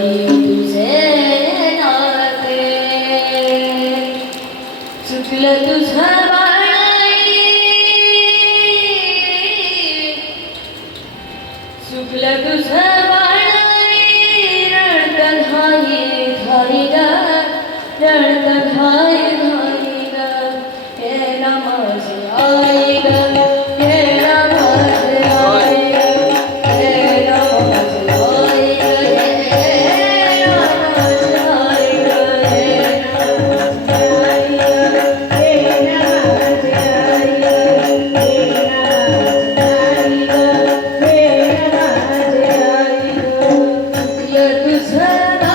आई तुझे नाते चुकलं तुझं बाळाई चुकलं तुझं बाळाई रडत घाई घाई ग रडत घाई घाई ग हे ना माझी आई ग हे ना माझी आई ग हे ना माझी आई ग हे ना माझी आई ग हे ना माझी आई ग हे ना माझी आई ग हे ना माझी आई ग हे ना माझी आई ग तुझं